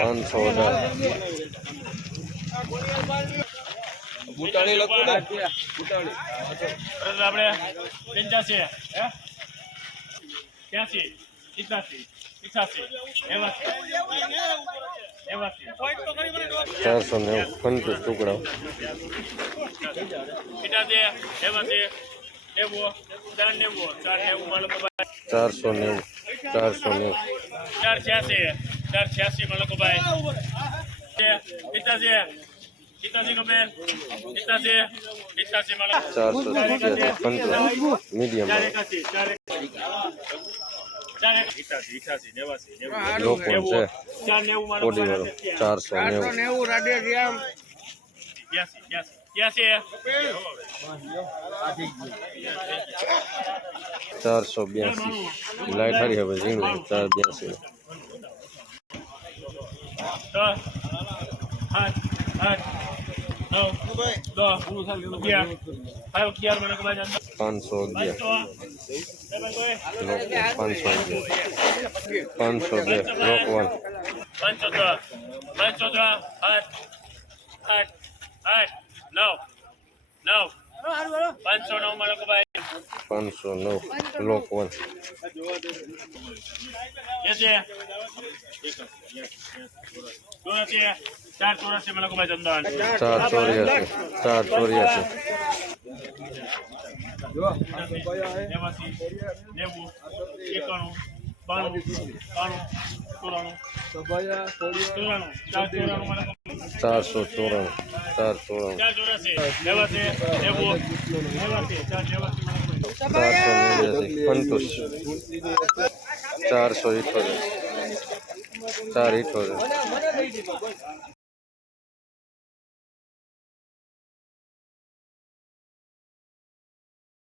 પાંચસો ને આપણે પંચ્યાસી ત્યાંસી એવાસી ચારસો નેવું પંચવીસ ટુકડા ચારસો નેવું ચારસો નેવું. ચાર છ્યાસી ચાર છ્યાસી મલકુભાઈ લોકો ચારસો સિત્યાસી પંચાસી મીડિયમ. ચાર એકાસી ચાર એકાસી. ચાર એક- ઈઠ્યાસી ઈઠ્યાસી નેવાસી નેવું. લોકો છે. કોડી વાળો ચારસો નેવું. ચારસો બ્યાસી. લાઈટ હારી હવે ઝીણું. ચાર બ્યાસી. દસ આઠ આઠ પાંચસો પાંચસો બે લોકવાન પાંચસો દસ પાંચસો દસ આઠ આઠ આઠ નવ નવ પાંચસો નવમાં લોકો પાંચસો નવ લોકવાન ચાર ચોરાસી માં લોકો ભાઈ ચંદન ચાર ચોર્યાસી ચાર ચોર્યાસી નેવાસી નેવું એકાણું બાણું બાણું ચોરાણું ચોરાણું ચાર ચોરાણું મને ચારસો ચોરાણું ચાર ચોરાણું ચાર ચોરાસી નેવાસી નેવું નેવાસી ચાર નેવાસી મને ચારસો નેવ્યાસી પંચોસ ચારસો ઇઠોતેર ચાર ઇઠોતેર